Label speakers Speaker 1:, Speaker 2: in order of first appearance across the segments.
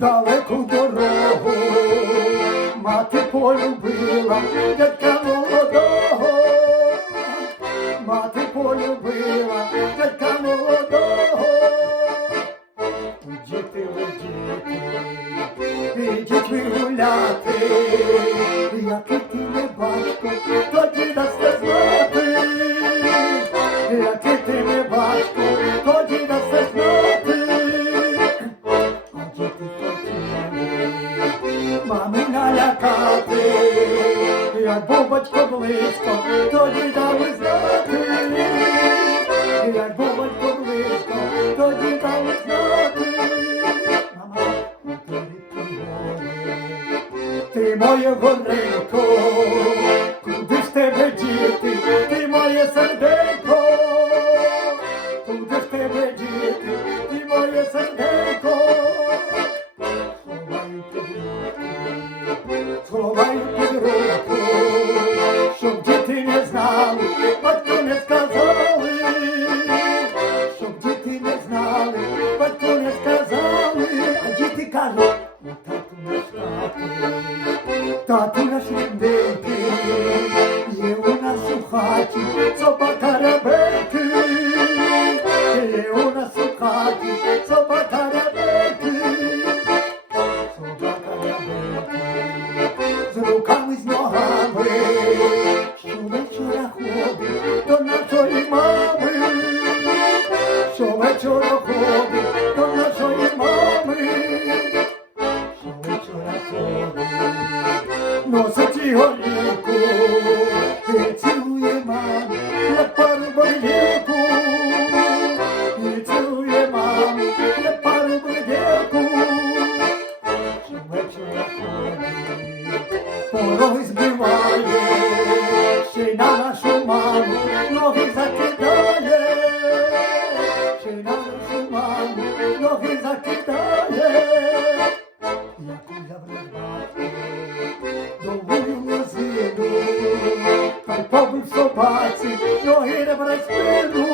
Speaker 1: Далеку дорогу, мати полюбила гуляти, який ти не батько, тоді дасте знати, який ти не батько, тоді дасте знати. А діти хотіли мами налякати, як був батько близько, тоді дали знати, як був ти моє горенько, куди ж тебе діти, ти моє серденько, куди ж тебе діти, ти моє серденько, тату наш рідненький, є у нас у хаті собака ребеки, є у нас у хаті собака ребеки, собака ребеки, з руками, з ногами, щовечора ходить до нашої мами, щовечора ходить носить і горілку, і цілує маму, як пару боргілку, і цілує маму, як пару боргілку. Щовечора ходить, пороги збиває, ще й на нашу маму ноги закидає, ще й на нашу маму ноги закидає. Побив собаці, ноги ребра й спину,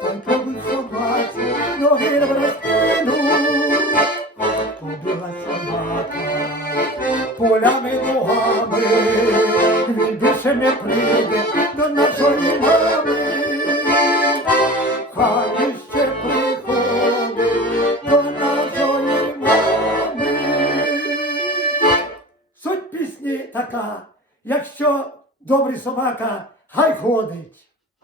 Speaker 1: та собаці, ноги ребра й спину. Собака полями ногами, він більше не прийде до нашої мами. Хай ще приходить до нашої мами. Суть пісні така, якщо добрий собака, хай ходить.